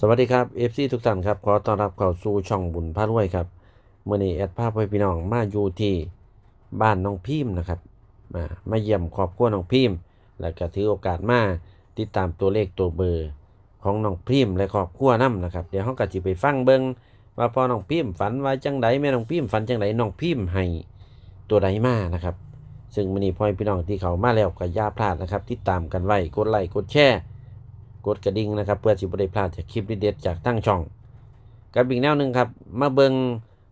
สวัสดีครับ FC ทุกท่านครับ ขอต้อนรับเข้าสู่ช่องบุญพารวยครับเมื่อนี้แอดภาพให้พี่น้องมาอยู่ที่บ้านน้องพิมพ์นะครับ มามาเยี่ยมครอบครัวน้องพิมพ์ แล้วก็ถือโอกาสมาติดตามตัวเลขตัวเบอร์ของน้องพิมพ์และครอบครัวนํนะครับเดี๋ยวเฮาก็สิไปฟังเบิ่งว่าพอน้องพิมพ์ฝันว่าจังไดแม่น้องพิมพ์ฝันจังไดน้องพิมพ์ให้ตัวใดมานะครับ ซึ่งมื้อนี้พ่อพี่น้องที่เขามาแล้วก็อย่าพลาดนะครับ ติดตามกันไว้กดไลค์กดแชร์ กดกระดิ่งนะครับ เพื่อสิบได้พลาดจากคลิปเด็ดจากทั้งช่อง กับอีกแนวหนึ่งครับ มาเบิง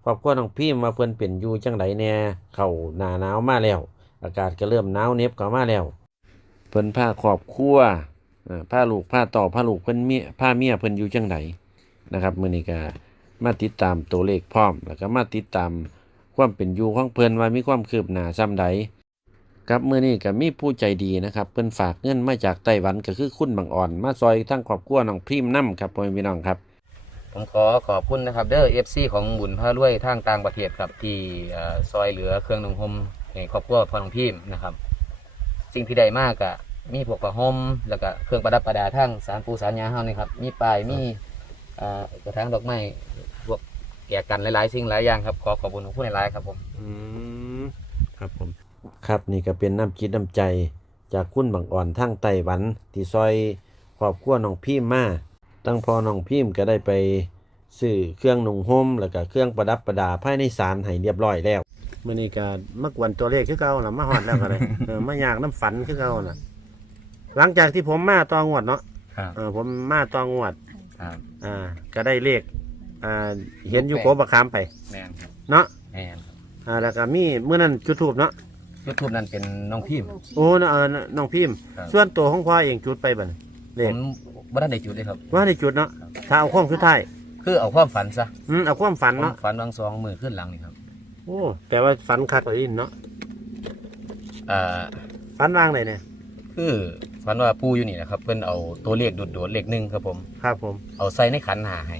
ครอบครัวน้องพิมมาเพิ่นเป็นอยู่จังไดแน่เข้าหนาหนาวมาแล้ว อากาศก็เริ่มหนาวเน็บเข้ามาแล้ว เพิ่นพาครอบครัวเอ่อพาลูกพาต่อพาลูกเพิ่นเมียพาเมียเพิ่นอยู่จังไดนะครับมือนี้ก็มาติดตามตัวเลขพร้อม แล้วก็มาติดตามความเป็นอยู่ของเพิ่นว่ามีความคืบหน้าซ้ำใด ครับมื้อนี้ก็มีผู้ใจดีนะครับ เพิ่นฝากเงินมาจากไต้หวันก็คือคุณบางอ่อน มาซอยทั้งครอบครัวน้องพริมนํครับพ่อแม่พี่น้องครับ ผมขอขอบคุณนะครับเด้อเอฟซีของบุญพารวยทางต่างประเทศครับที่เอ่อซอยเหลือเครื่องนุ่งห่มให้ครอบครัวพ่อน้องพิมพ์นะครับ สิ่งที่ได้มากอะมีพวกผ้าห่มแล้วก็เครื่องประดับประดาทั้งสารปูสารยาเฮานี่ครับมีป้ายมีเอ่อกระถางดอกไม้พวกแก่กันหลายๆสิ่งหลายอย่างครับขอขอบคุณทุกคนหลายๆครับผม อืมครับผม ครับนี่ก็เป็นน้ำจิตน้ำใจ จากคุณบางอ่อนทั้งไต้หวัน ที่ซอยครอบครัวน้องพิมมาตั้งพอน้องพิมก็ได้ไปซื้อเครื่องนุ่งห่มแล้วก็เครื่องประดับประดาภายในศาลให้เรียบร้อยแล้วมื้อนี้ก็มักวันตัวเลขคือเก่าล่ะมาฮอดแล้วก็เลยเออมาอยากน้ำฝันคือเก่าน่ะ หลังจากที่ผมมาตองวดเนาะครับ เออผมมาตองวด ครับอ่า ก็ได้เลขอ่าเห็นอยู่โกบะคามไป แมนครับเนาะแมนอ่าแล้วก็มีเมื่อนั้นจุดทูบเนาะ ยูทูบนั้นเป็นน้องพิมพ์ โอ้นะเออน้องพิมพ์ ครับ ส่วนตัวของพ่อเองจุดไปบัดนี้เลผขมบ่ได้ได้จุดเลยครับ ว่าได้จุดเนาะถ้าเอาความสุดท้ายคือเอาความฝันซะอืมเอาความฝันผมเนาะฝันวางสองมือขึ้นหลังนี่ครับโอ้แต่ว่าฝันคักกว่านี้เนาะเอ่อฝันวางไหนเนี่ยคือฝันว่าปูอยู่นี่นะครับเพิ่นเอาตัวเลขโดดๆเลขหนึ่งครับผม ครับผม เอาใส่ในขันหาให้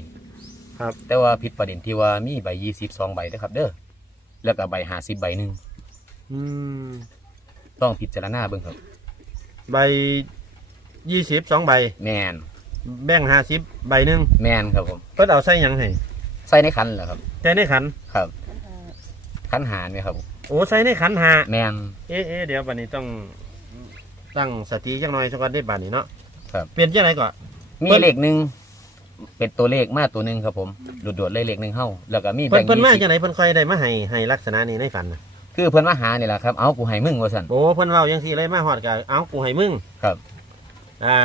ครับ แต่ว่าผิดประเด็นที่ว่ามีใบยี่สิบสองใบนะครับ เด้อแล้วก็ใบห้าสิบใบหนึ่ง อืมต้องพิจารณาเบิ่งครับ ใบยี่สิบสองใบ แมนแบ่งห้าสิบใบหนึ่งแมนครับผมเพิ่นเอาใส่หยังให้ใส่ในขันเหรอครับ ใส่ในขัน ครับขันหาเนี่ยครับ โอ้ใส่ในขันหาแมน เอ๊ะเอ๊ะเดี๋ยวบัดนี้ต้องตั้งสติจังหน่อยสักวันได้บัดนี้เนาะครับ เปลี่ยนจังไหนก่อน มีเพิ่นเลขหนึ่งเป็นตัวเลขมาตัวหนึ่งครับผมโดดๆเลยเลขหนึ่งเข้าแล้วก็มีเพิ่แบ่นงเพิ่นมายี่สิจับงไหนเพิ่นค่อยได้มาให้ให้ลักษณะนี้ในฝันน่ะ คือเพิ่นมาหานี่แหละครับเอากูให้มึงว่าสั่น โอ้เพิ่นเว้าจังซี่เลยมาฮอดก็เอากูให้มึงครับ อ่า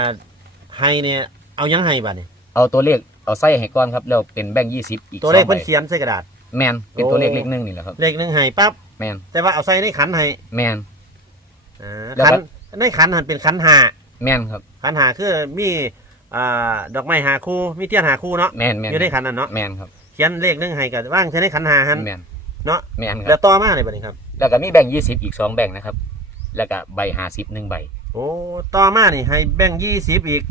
ให้เนี่ยเอาหยังให้บัดนี้เอาตัวเลขเอาใส่ให้ก่อนครับแล้วเป็นแบ่งยี่สิบอีกตัวเลขสองใบเพิ่นเขียนใส่กระดาษ แมนเป็นตัวเลขโอ้ เลขหนึ่งนี่แหละครับ เลขหนึงให้ปั๊บแมนแต่ว่าเอาใส่ในขันให้แมน อ่าแล้วขัก็นในขันหันเป็นขันหาแมนครับขันหาคือมีอ่าดอกไม้หาคู่มีเทียนหาคู่เนาะแมนแมนอยู่ในขันนั่นเนาะแมนครับเขียนเลขหนึงให้ก็ว่างใส่ในขันหาหันแมน เนาะแมนคแล้รับวต่อมาเลยบัดนี้ครับ แล้วก็มีแบ่งยี่สิบอีกสองแบ่งนะครับ แล้วก็ใบห้าสิบหนึ่งใบโอ้ต่อมานี่ให้แบ่ง20อีก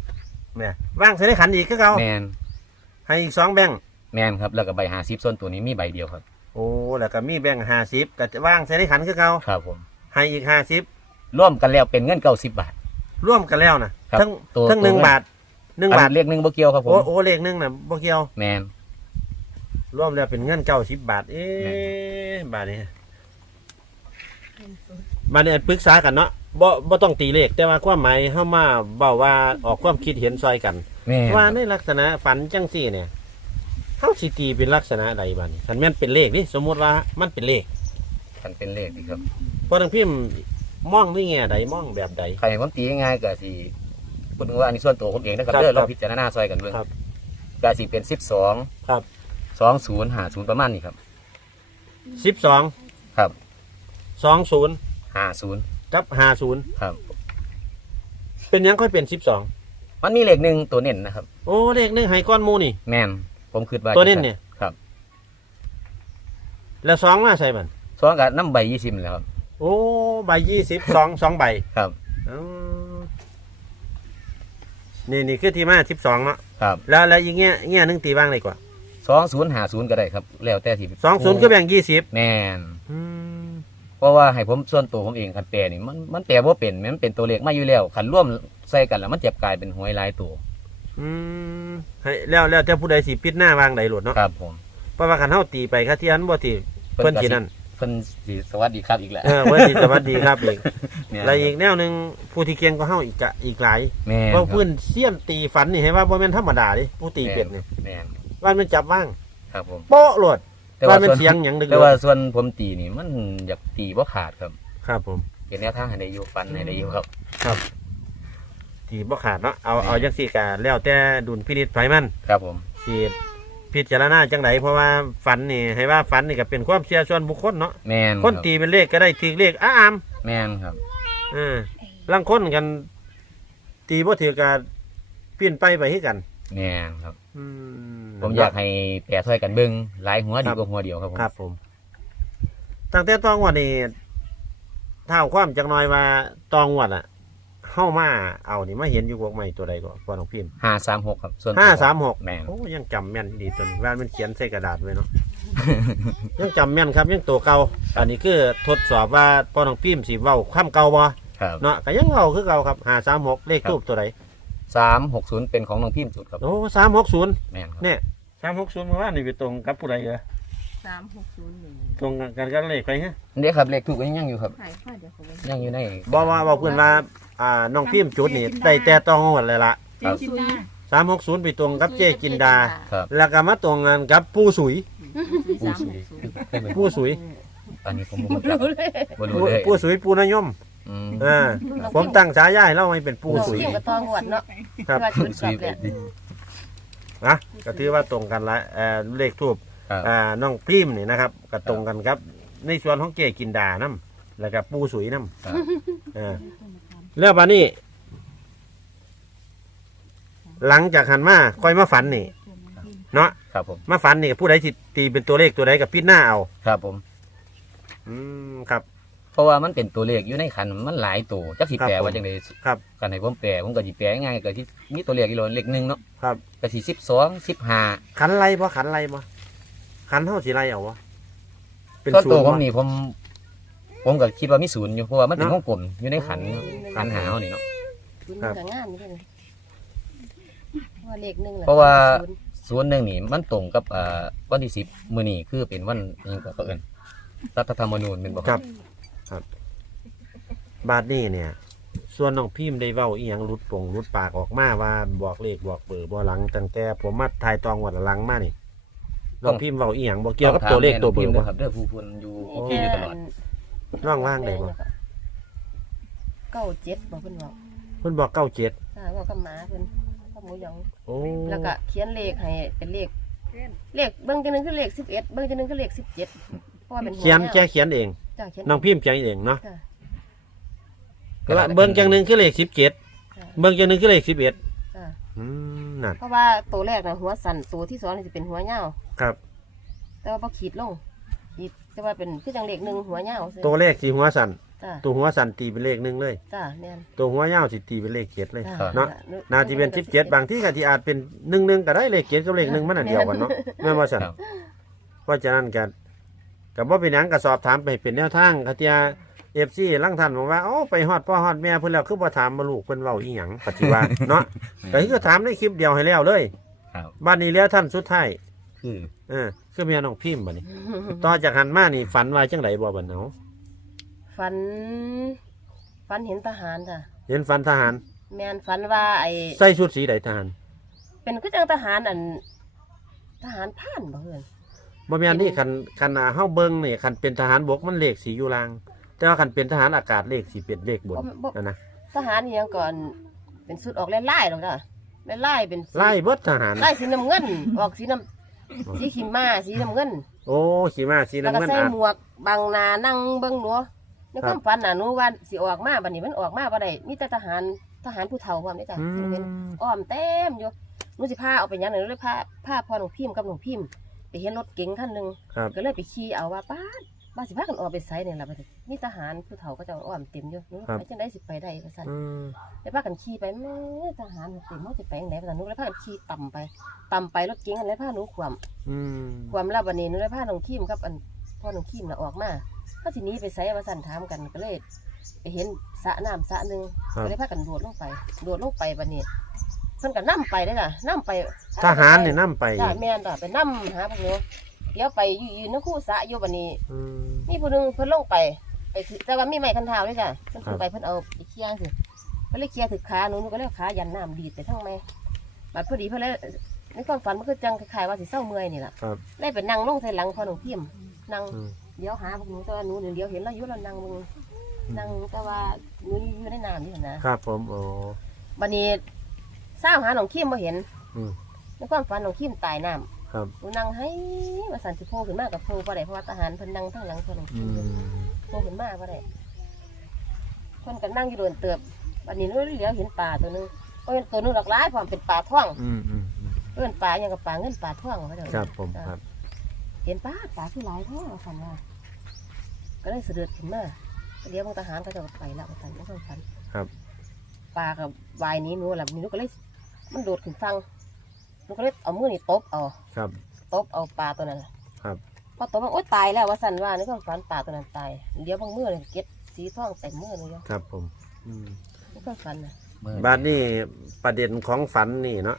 เนี่ยว่างใส่ในขันอีกคือเก่าแมนให้อีกสองแบ่งแมนครับแล้วก็ใบห้าสิบส่วนตัวนี้มีใบเดียวครับโอ้แล้วก็มีแบ่ง50ก็จะว่างใส่ในขันคือเก่าครับผมให้อีก50ร่วมกันแล้วเป็นเงินเก้าสิบบาท ร่วมกันแล้วนะครับทั้งตัวทั้งตัวหนึ่งเงินบาทหนึ่งอับาทเลขหนึ่งบ่เกี่ยวครับผโอ้มโอ้เลขหนึ่งน่ะบ่เกี่ยว แมน รวมแล้วเป็นเงินเก้าสิบบาท เอ๊แม่ะบาทนี้บาทนี้ปรึกษากันเนาะบ่บ่ต้องตีเลข แต่ว่าความหมายเฮามาเบาว่าออกความคิดเห็นซอยกัน แมนว่าในลักษณะฝันจังซี่เนี่ยเฮาสิตีเป็นลักษณะใดบาดนี้คันแม่นเป็นเลขนี่สมมุติว่ามันเป็นเลขมันเป็นเลขนี่ครับพอทางพิมพ์มองในแง่ใดมองแบบใด ใครผมตีง่ายๆก็สิพูดถึงว่าอันนี้ส่วนตัวผมเองนะครับครับเด้อลครัอบงพิจารณาซอยกันเบิ่งครับ ก็สิเป็นสิบสองครับ สองศูนย์หาศูนย์ประมาณนี้ครับ12ครับ20หาศูนย์กับ50ครับ เป็นหยังค่อยเป็น12มันมีเลขหนึ่งตัวเน้นนะครับ โอ้เลขหนึงให้ก้อนหมูนี่ แมนผมคิดว่าตัวเน้นเนี่ย ครับแล้วสองมาใส่มันสองกับน้ำใบยี่สิบแล้วครับ โอ้ใบยี่สิบสองสองใบครับอ๋อนี่นี่คือที่มาสิบสองเนาะครับ แล้วแล้วอีกเงี้ยเงี้ยหนึงตีบ้างเลยกว่า สองศูนย์หาศูนย์ก็ได้ครับ แล้วแต่ที่สองศูนย์ก็แบ่งยี่สิบแมนอืมเพราะว่าให้ผมส่วนตัวผมเองคันแปลนี่มันมันแปลว่าเป็นมันเป็นตัวเลขมาอยู่แล้วคันร่วมใส่กันแล้วมันจะกลายเป็นหวยหลายตัวอืมให้แล้วแล้วแต่ผู้ใดสิปิดหน้าวางใดโหลดเนาะครับผมเพราะว่าคันเฮาตีไปค่าที่อันบ่ที่เพิ่นสินั่นเพิ่นสิสวัสดีครับอีกแล้วเออเพิ่นสิสวัสดีครับอีกเนี่ยและอีกแนวหนึงผู้ที่เก่งก็เฮาอีกจะอีกหลายแม่นเพราะเพิ่นเสี้ยนตีฝันนี่ให้ว่าบ่แม่นธรรมดาเดิผู้ตีเป็ดนี่แม่น ว่ามันจับว่างครับผม โป๊ะโหลดแต่ว่าว่ามันส่วนเสียงหยังดึกแต่ว่าส่วนผมตีนี่มันอยากตีบ่ขาดครับ ครับผมเป็นแนวทางให้ได้อยู่ฟันให้ได้อยู่ครับตีบ่ขาดเนาะเอาเอาจังซี่ก็แล้วแต่ดุลพินิจไผมัน ครับผมสิพิจารณาจังไดเพราะว่าฝันนี่ให้ว่าฝันนี่ก็เป็นความเชื่อส่วนบุคคลเนาะแม่นคนรับตีเป็นเลขก็ได้ตีเลขอ้าอามแม่นครับเออลังคนกัน ตีบ่ถือก็เปลี่ยนไปไปให้กันแม่นครับอืม ผมอยากให้แปรถ้วยกันเบิ่งหลายหัวดีครับกว่าหัวเดียวครับผมครับผม ตั้งแต่ตองวดนี่เท่าความจักหน่อยว่าตองวดอะเข้ามาเอานี่มาเห็นอยู่พวกใหม่ตัวใดก็พอน้องพิมพ์ห้าสามหกครับ ส่วนห้าสามหกแม่นโอ้ยังจำแม่นดีตัวนี้ว่ามันเขียนใส่กระดาษไว้เนาะยังจำแม่นครับยังตัวเก่าอันนี้คือทดสอบว่าพอน้องพิมพ์สิเว้าความเก่าบ่ครับเนาะก็ยังเว้าคือเก่าครับห้าสามหกเลขครับทูบตัวใด สามหกศูนย์เป็นของน้องพิมพ์จุดครับโอ้สามหกศูนย์แม่นครับเนี่ยสามหกศูนย์เมื่อวานนี่ไปตรงกับผู้ใดเหรอสามหกศูนย์หนึ่งตรงกันกับเลขไปฮะเดี๋ยวครับเลขถูกก็ยังอยู่ครับ หายค่าเดี๋ยวเขาไปยังอยู่ในบอกว่าบอกเพื่อนว่าอ่าน้องพิมพ์จุดนี่ได้แต่ตองหมดเลยละเจ๊กินได้สามหกศูนย์ไปตรงกับเจจินดา ครับแล้วก็มาตรงกันกับผู้สุยผู้สามสุหยกศูนย์ผู้สุยอันนี้ผมบ่รู้จักรู้เลยบ่รู้ผู้เลยผู้สุยผู้นยม อืมเออผมตั้งฉายาให้เราให้เป็นผู้สุยเกี่ยวกับตองหวดเนาะครับว่าจุดสุกลัยบไปเนี่ยดิ นะก็ถือว่าตรงกันละเอ่อเลขทูบครับ อ่าน้องพิมพ์นี่นะครับก็ตรงกันครับ ในส่วนของเจจินดานํแล้วก็ผู้สุยนํครับเออแล้วบานี้ หลังจากหันมาค่อยมาฝันนี่ เนาะครับผม มาฝันนี่ผู้ใดสิตีเป็นตัวเลขตัวใดกับพิดหน้าเอา ครับผม อืมครับ เพราะว่ามันเป็นตัวเลขอยู่ในขันมันหลายตัวจักสิครับแปลผมว่าจังได๋ครับกันให้ผมแปลผมก็สิแปลง่ายๆก็ที่มีตัวเลขอีโลเลขหนึ่งเนาะครับก็สิ12 15ขันไรบ่ขันไรบ่ขันเท่าสีไรเอาวะเป็นส่วนศูตัวนย์ผมบ่นี่ผม ผมก็คิดว่ามีศูนย์อยู่เพราะว่ามันเป็นเนาะวงกลมอยู่ในขันขันหาเฮานี่เนาะ คุณครับกับงานนี่เลยว่าเลขหนึ่งแหลเพราะว่า ศูนย์ส่วนหนึ่งนี่มันตรงกับเอ่อวันที่10มื้อนี้คือเป็นวันอิหยังก็เอิ้นรัฐธรรมนูญเป็นบ่ครับ ครับ บาทนี่เนี่ย ส่วนน้องพิมพ์ได้เว้าอีหยังหลุดปงหลุดปากออกมาว่าบอกเลขบอกเบอร์บ่หลังตั้งแต่ผมมาถ่ายตองวัดหลังมานี่น้องพิมพ์เว้าอีหยังบ่เกี่ยวกับตัวเลขตัวเบอร์บ่บ่ครับเด้อผู้คนอยู่นี่ที่อยู่ตลอดน้องว่างได้บ่ เก้าเจ็ดบอกเพิ่นบอกเพิ่นบอกเก้าเจ็ดถ้าว่ากับหมาเพิ่นกับหมูหยอง โอ้แล้วก็เขียนเลขให้เป็นเลข เลขเบิ่งจังหนึงคือเลขสิบเอ็ดเบิ่งจังหนึงคือเลขสิบเจ็ดเพราะว่าเป็นหัวเขียนาวแค่เขียนเอง จ้ะเขียนน้องพิมพ์เขียนเองเนาะจ้ะแล้วเบิ่งจังหนึงคือเลขสิบเจ็ดจ้ะเบิ่งจังหนึงคือเลขสิบเอ็ดจ้ะอืมนั่นเพราะว่าตัวแรกนะหัวสั่นตัวที่สองนี่จะเป็นหัวยาวครับ แต่ว่าพอขีดลงขีดแต่ว่าเป็นคือจังเลขหนึ่งหัวยาวซื่อตัวเลขสีหัวสันจ้าตัวหัวสันตีเป็นเลขหนึ่งเลย จ้าแน่นตัวหัวยาวสิตีเป็นเลขเจ็ดเลย จ้าเนาะจ้นาจะเป็นสิบเจ็ดบางที่ก็ที่อาจเป็นหนึ่งหนึ่งก็ได้เลขเจ็ดกับเลขหนึ่งมันอันเดียวกันเนาะแม่นว่าสันครับ เพราะฉะนั้นกัน กับว่าเป็นหยังก็สอบถามไปเป็นแนวทางคาเทียเอฟซีลังท่านบอกว่าโอ้ไปฮอดพ่อฮอดแม่เพิ่นแล้วคือบ่ถามมาลูกเพิ่นเว้าอีหยังปัจจุบันเนาะ ก็คือถามในคลิปเดียวให้แล้วเลยครับ บ้านนี้แล้วท่านสุดท้ายคือเออคือเมียน้องพิมพ์บัดนี้ ต่อจากหันมานี่ฝันว่าจังไดบ่บัดเนาะฝัน ฝันเห็นทหารจ้ะเห็นฝันทหาร แมนฝันว่าไอใส่ชุดสีใดทหาร เป็นคือจังทหารอัน ทหารผ่านบ่เพื่อน บ่แม่นนี่คันคันอ่าเฮาเบิ่งนี่คันเป็นทหารบกมันเลขสีอยู่ล่าง แต่ว่าคันเป็นทหารอากาศเลขสีเป็นเลขบนบ่บ่นั่นนะทหารนี่ยังก่อนเป็นสุดออกไล่ๆหรอกจ้ะไล่ๆเป็นสีไล่เบิดทหาร ไล่สีน้ำเงิน ออกสีน้ำสีขีม้าสีน้ำเงิน โอ้ขี่ม้าสีแล้วน้ำก็เงินใส่อะหมวกบังหนานั่งเบิ่งหนูในคครับวามฝันน่ะหนูว่าสิออกมาบัดนี้มันออกมาบ่ได้มีแต่ทหารทหารผู้เฒ่าพร้อมเด้อจ้ะอืเห็นมอ้อมเต็มอยู่หนูสิพาเอาไปหยังหนึ่งเลยพาพาพ่อหนูพิมพ์กับหนูพิมพ์ไป เห็นรถเก๋งคันหนึงครับก็เลยไปขี่เอาว่าป้าดบ้าสิพากันออกไปไสเนี่ยล่ะบัดนี้มีทหารผู้เฒ่าก็จะอ้อมเต็มอยู่หนูไปจังได๋สิไปได้ว่าซั่นอืมไปพากันขี่ไปแม่ทหารเต็มมันสิไปจังได๋ว่าซั่นหนูเลยพากันขี่ต่ำไปต่ำไปรถเก๋งอันเลยพาหนูขวม อืมความลับวันนี้หนูได้พาน้องคิมครับอันพ่อน้องคิมน่ะออกมาเขาทีนี้ไปใส่มาสั่นถามกันก็เลย ไปเห็นสระน้ำสระหนึ่งครับก็เลยพากันโดดลงไปโดดลงไปบันนี้ เพิ่นก็นํไปได้อจ้ะนํไปทหารนี่นํไปจ้ะแม่นจ้ะไปนํหาพวกหนูเดี๋ยวไปอยู่ยืนนคู่สระอยู่บัดนี้ อืม นี่ผู้หนึงเพิ่นลงไปไปถือแต่ว่ามีไม้คันเท้าด้วยจ้ะเพิ่นครัขึ้บนไปเพิ่นเอาไปเคียงสิเพิ่นเลยเคลียร์ถึกขาหนูหนูก็เลยเอาขายันน้ำดีดไปทั้งแม่บัดพอดีเพิ่นเลยในความฝันมันคือจังคล้ายๆว่าสิเศร้าเมื่อยนี่ล่ะครับ ได้ไปนั่งลงใส่หลังพอหนูพิมพ์นั่ง อืม เดี๋ยวหาพวกหนูแต่ว่าหนูเดี๋ยวเห็นเราอยู่เรานั่งมึงนั่งแต่ว่าหนูอยู่ในน้ำนี่หั่นนะครับผมโอ้ บัดนี้เศ ร้าหาหนองคิมบ่เห็นอืม ในความฝันหนองคิมตายน้ำครับหนูนั่งให้ว่าสันสิโผล่ขึ้นมากับโผล่บ่ได้เพราะว่าทหารเพิ่นนั่งทั้งหลังพอหนองคิอืมมโผล่ขึ้นมาบ่ได้เพิ่นก็นั่งอยู่โดนเติบบัดนี้หนูเหลียวเห็นปลาตัวหนึงเอ้ยตัวหนึงหลากหลายพร้อมเป็นปลาท่องอืมอืมอืมเอิ้นปลาหยังกับปลาเงินปลาท่องว่าเด้อ ครับผมครับ เห็นปลาปลาคือหลายแท้ว่าซั่นว่าก็เลยเสด็จขึ้นมาเดี๋ยวพวกทหารก็จะไปแล้วว่าซั่นบ่ต้องฝันครับปลากับวายหนี้หนูล่ะหนูก็เลย มันโดดขึ้นฟังหนูก็เลยเอามือนี่ตบเอาครับ ตบเอาปลาตัวนั้นน่ะครับ พอตบมันโอ๊ยตายแล้วว่าสันว่าในความฝันปลาตัวนั้นตายเดี๋ยวบางมือเลยเก็ดสีทองเต็มมือเลยเนาะครับผมอืมในความฝันน่ะมื้อบาดนี้ประเด็นของฝันนี่เนาะ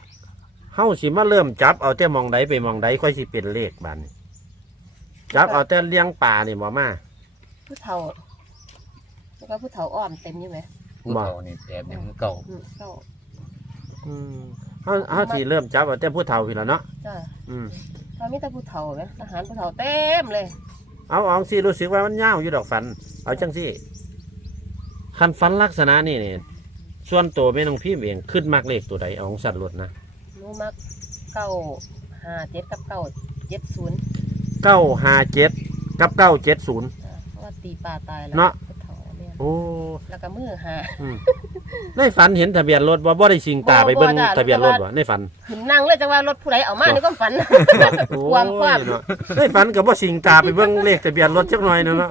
เฮาสิมาเริ่มจับเอาแต่หมองใดไปหมองใดค่อยสิเป็นเลขบาดนี้ จับเอาแต่เลี้ยงป่านี่บ่มาผู้เฒ่าแล้วก็ผู้เฒ่าอ้อมเต็มอยู่ไหมผู้เฒ่านี่แบบอย่างเก่าอืมเฒ่า อืมเฮาเฮาสิเริ่มจับเอาแต่ผู้เฒ่าพี่ละเนาะจ้าอืมตอนนี้แต่ผู้เฒ่าไหมทหารผู้เฒ่าเต็มเลยเอาเอองสิรู้สึกว่ามันยาวอยู่ดอกฝัน เอาจังสิคันฝันลักษณะนี่นี่ส่วนตัวแม่น้องพิมพ์เองขึ้นมากเลขตัวใดเอาของสัตว์หลดนะหนูมักเก้าห้าเจ็ดกับเก้าเจ็ดศูนย์เก้าห้าเจ็ดกับเก้าเจ็ดศูนย์จ้ะเพราะว่าตีปลาตายแล้วเนาะผู้เฒ่าเนี่ย โอ้แล้วก็มือหา อืมในฝันเห็นทะเบียนรถบ่บ่ได้สิงตาไปเบิ่งบ่จ้ะทะเบียนรถบ่ในฝัน ขึ้นนั่งเลยจังว่ารถผู้ใดเอามาในความฝัน ความความ โอ้ยเนาะในฝันก็บ่สิงตาไปเบิ่งเลขทะเบียนรถจักหน่อยเนาะเนาะ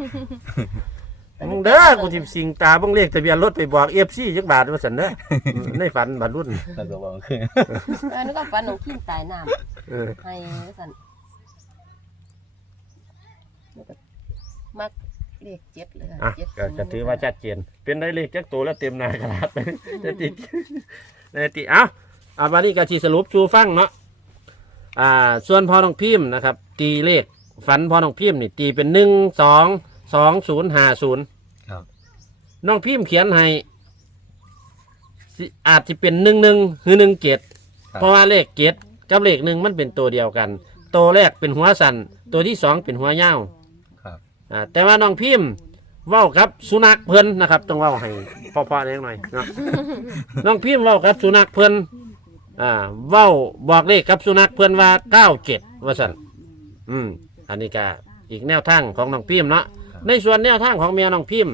มึงเด้อกูสิสิงตาเบิ่งเลขทะเบียนรถไปบอก FC จักบาทว่าซั่นเด้อในฝันบรรลุนแล้วก็บอกคือเออนึกว่าฝันหนองขี้ตายน้ำเออให้สันแล้วก็มัก เลขเจ็ดเลยอะเจ็ดก็ก็ถือว่าชัดเจน เป็นได้เลขจักตัวแล้วเต็มหน้ากระดาษไปจะติดจะติดเอ้าอะบัดนี้ก็สิสรุปสู่ฟังเนาะอ่า ส่วนพอน้องพิมพ์นะครับ ตีเลขฝันพอน้องพิมพ์นี่ตีเป็นหนึ่งสองสองศูนย์ห้าศูนย์ครับ น้องพิมพ์เขียนให้สิอาจจะเป็นหนึ่งหนึ่งหรือหนึ่งเกตครับ เพราะว่าเลขเกตกับเลขหนึ่งมันเป็นตัวเดียวกัน ตัวแรกเป็นหัวสันตัวที่สองเป็นหัวยาวครับ อ่าแต่ว่าน้องพิมพ์เว้ากับสุนัขเพิ่นนะครับ ต้องเว้าให้พอๆเล็กหน่อยเนาะ น้องพิมพ์เว้ากับสุนัขเพิ่นอ่าเว้าบอกเลขกับสุนัขเพิ่นว่าเก้าเจ็ดว่าสันอืมอันนี้ก็อีกแนวทางของน้องพิมพ์เนาะในส่วนแนวทางของแมวน้องพิมพ์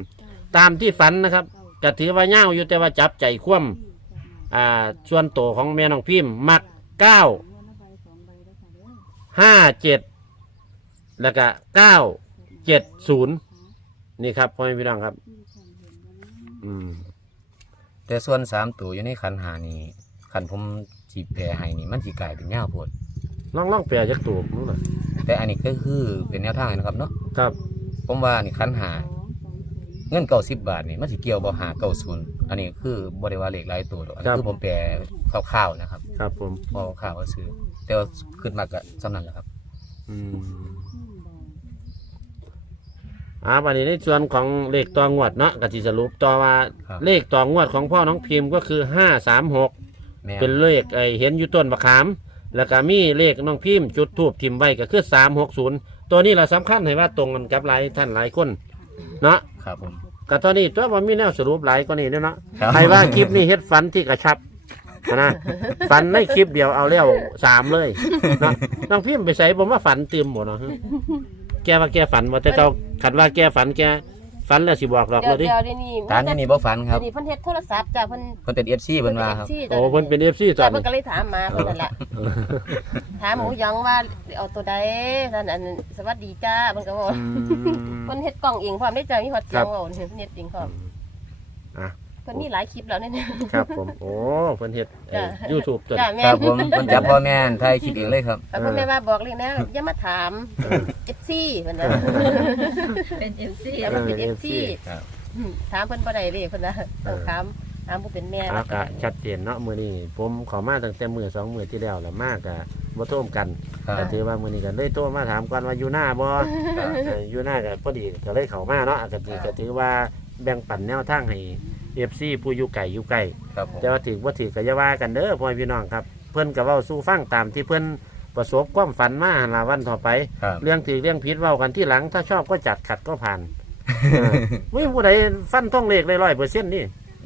ตามที่ฝันนะครับก็ถือว่าเง่าวอยู่แต่ว่าจับใจคว่ำอ่าส่วนโตวของแมวน้องพิมพ์มักเก้าห้าเจ็ดแล้วก็เก้า เจ็ดศูนย์นี่ครับพ่อแม่พี่น้องครับ อืม แต่ส่วนสามตัวอยู่ในขันหานี่ขันผมจีแปรให้นี่มันจีกลายเป็นยาวโพดล่องล่องแปลจากตัวนู้นน่ะแต่อันนี้ก็คือเป็นแนวทางนะครับเนาะครับ ผมว่านี่ขันหาเงินเก่าสิบบาทนี่มันสิเกี่ยวบ่หาเก่าศูนย์อันนี้คือบริวารเลขหลายตัวดอกอันนี้คือผมแปลคร่าวๆนะครับ ครับผมพอข่าวก็ซื้อแต่ว่าขึ้นมากก็สำนันแหละครับ อืม อ่าวันนี้ในส่วนของเลขตัวงวดเนาะกติสรุปต่อว่าครับ เลขตัวงวดของพ่อน้องพิมพ์ก็คือห้าสามหกแม่เป็นเลขไอเห็นอยู่ต้นมะขาม แล้วก็มีเลขน้องพิมพ์จุดทูบทิมไว้ก็คือสามหกศูนย์ตัวนี้เราสำคัญให้ว่าตรงกันกับหลายท่านหลายคนเนาะครับผมก็ตอนนี้ตัวมันมีแนวสรุปหลายก็นี่เนาะครับ ใครว่าคลิปนี้เฮ็ดฝันที่กระชับนะฝันในคลิปเดียวเอาแล้วสามเลยเนาะน้องพิมพ์ไปใส่ผมว่าฝันเติมหมดเนาะแกว่าแกฝันว่าแต่เจ้า ขัดว่าแกฝันแกฝันแล้วสิบอกหรอกเดี๋ยวเลยดิเดี๋ยวเดี๋ยวนี้การนี่นี่บ่ฝันครับเดี๋ยวนี้เพิ่นเฮ็ดโทรศัพท์จ้ะเพิ่นเพิ่นเป็น FC เพิ่นว่าครับจ้ะโอ้เพิ่นเป็นเอฟซีตอจ้ะนเพิ่นี้นก็เลยถามมาเพิ่นนั่นแหละถามหมูหยองว่าเอาตัวใดนั่นอันสวัสดีจ้าเพิ่นก็บอกอืม เพิ่นเฮ็ดกล่องเองพร้อมได้จ้ะมีฮอดเสียงครับเว้าเพิ่นเฮ็ดเองพร้อม อะ เพิ่นมีหลายคลิปแล้วเนี่ย ครับผมโอ้เพิ่นเฮ็ดจ้ะ ยูทูบตัวจ้ะแม่ครับผมเพิ่นจับพ่อแม่นไทยคลิปเองเลยครับ แต่เพิ่นแม่ว่าบอกเลยนะอย่ามาถาม FC เพิ่นน่ะเป็นเอฟซี อย่ามาเป็น FC ครับ ถามเพิ่นบ่ได้เด้เพิ่นน่ะต้องถามถามผู้เป็นแม่อากะชัดเจนเนาะมื้อนี้ผมเขอมาตั้งแต่มื้อสองมื้อที่แล้วแล้วมากะบ่โทมกันครับก็ถือว่ามื้อนี้ก็เลยโทรมาถามก่อนว่าอยู่หน้าบ่ครับเอ่ออยู่หน้าก็พอดีก็เลยเข้ามาเนาะก็ถือก็ถือว่าแบ่งปันแนวทางให้ FC ผู้อยู่ไกลอยู่ใกล้ครับผม แต่ว่าถือว่าถือก็อย่าว่ากันเด้อพ่อแม่พี่น้องครับ เพิ่นก็เว้าสู่ฟังตามที่เพิ่นประสบความฝันมาหั่นล่ะวันต่อไป ครับ เรื่องถือเรื่องผิดเว้ากันที่หลัง ถ้าชอบก็จัดขัดก็ผ่านเออไม่ผู้ใดฟันต้องเลขเลยร้อยเปอร์เซ็นต์นี่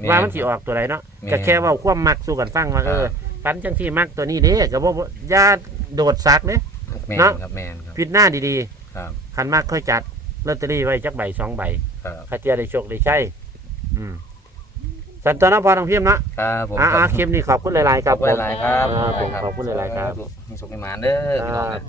ว่ามันสิออกตัวใดเนาะแม่นก็แค่เว้าความมักสู่กันฟังว่าเออฟันจังที่มักตัวนี้เด้ก็บ่อย่าโดดซักเด้ แมนเนาะ ครับแมนครับพิดหน้าดีครับๆคันมักค่อยจัดลอตเตอรี่ไว้จักใบสองใบครับ ข้าเจียได้โชคได้ใช่อืม สันตอนนพอทองพิมพ์เนาะครับผมอ่าๆคลิปนี้ขอบคุณหลายๆคขรัอบบคุณหลายๆครับอ่าผมขอบคุณหลายๆครับมีสุขมีหมานเด้อพี่น้องครับ